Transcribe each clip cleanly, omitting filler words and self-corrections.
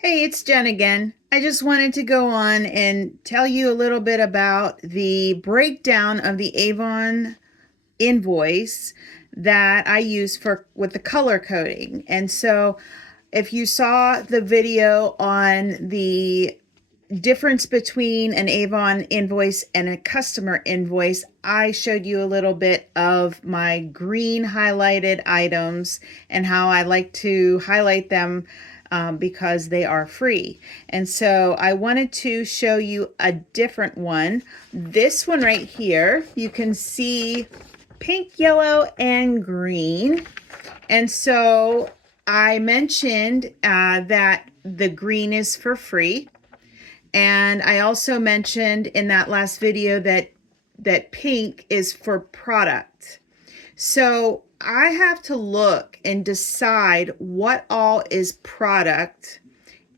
Hey, it's Jen again. I just wanted to go on and tell you a little bit about the breakdown of the Avon invoice that I use for with the color coding. And so if you saw the video on the difference between an Avon invoice and a customer invoice, I showed you a little bit of my green highlighted items and how I like to highlight them because they are free. And so I wanted to show you a different one. This one right here, you can see pink, yellow, and green. And so I mentioned that the green is for free. And I also mentioned in that last video that pink is for product. So I have to look and decide what all is product.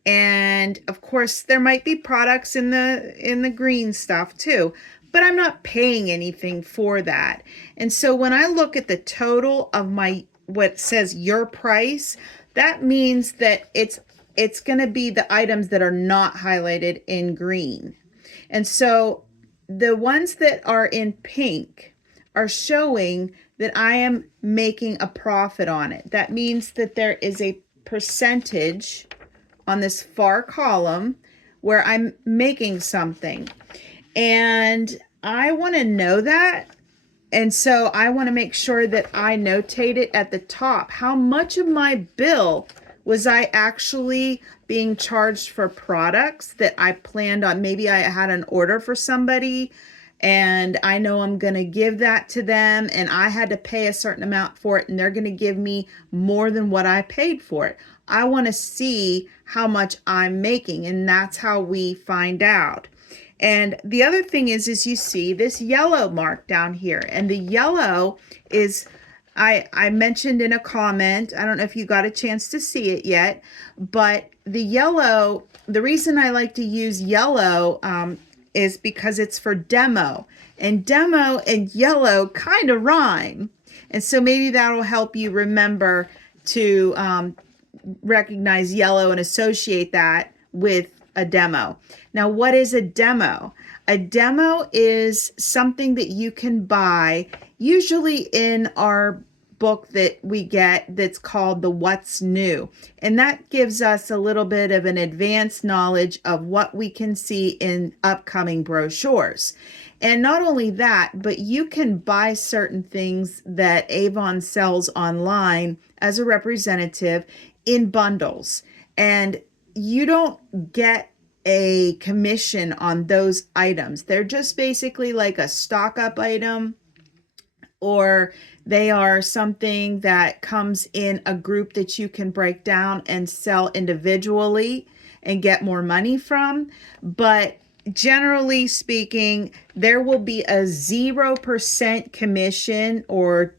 And of course, there might be products in the green stuff too, but I'm not paying anything for that. And so when I look at the total of my what says your price, that means that it's going to be the items that are not highlighted in green. And so the ones that are in pink are showing that I am making a profit on it. That means that there is a percentage on this far column where I'm making something. And I want to know that. And so I want to make sure that I notate it at the top. How much of my bill was I actually being charged for products that I planned on? Maybe I had an order for somebody and I know I'm going to give that to them and I had to pay a certain amount for it and they're going to give me more than what I paid for it. I want to see how much I'm making, and that's how we find out. And the other thing is you see this yellow mark down here, and the yellow is, I mentioned in a comment, I don't know if you got a chance to see it yet, but the yellow, the reason I like to use yellow is because it's for demo, and demo and yellow kind of rhyme. And so maybe that'll help you remember to recognize yellow and associate that with a demo. Now, what is a demo? A demo is something that you can buy, usually in our book that we get that's called the What's New. And that gives us a little bit of an advanced knowledge of what we can see in upcoming brochures. And not only that, but you can buy certain things that Avon sells online as a representative in bundles. And you don't get a commission on those items. They're just basically like a stock up item, or they are something that comes in a group that you can break down and sell individually and get more money from. But generally speaking, there will be a 0% commission or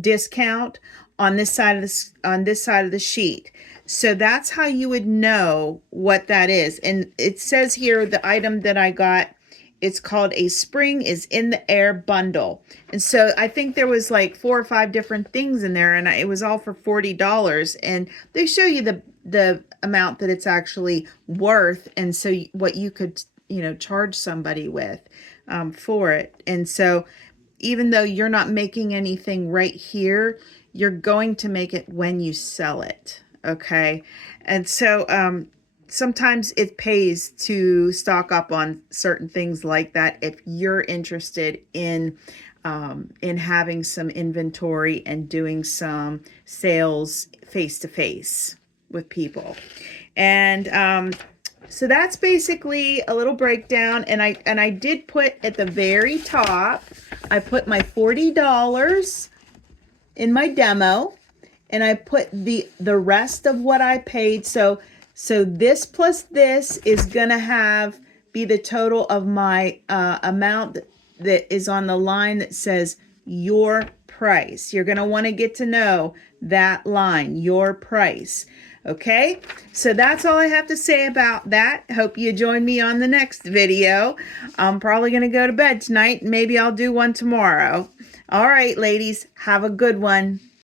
discount on this side of the sheet. So that's how you would know what that is. And it says here the item that I got, it's called a Spring is in the Air bundle. And so I think there was like 4 or 5 different things in there, and it was all for $40. And they show you the amount that it's actually worth, and so what you could charge somebody with for it. And so even though you're not making anything right here, you're going to make it when you sell it. Okay. And so sometimes it pays to stock up on certain things like that if you're interested in having some inventory and doing some sales face to face with people. And so that's basically a little breakdown. And I did put at the very top, I put my $40 in my demo, and I put the rest of what I paid. So this plus this is gonna be the total of my amount that is on the line that says your price. You're gonna want to get to know that line, your price. Okay, so that's all I have to say about that. Hope you join me on the next video. I'm probably going to go to bed tonight. Maybe I'll do one tomorrow. All right, ladies, have a good one.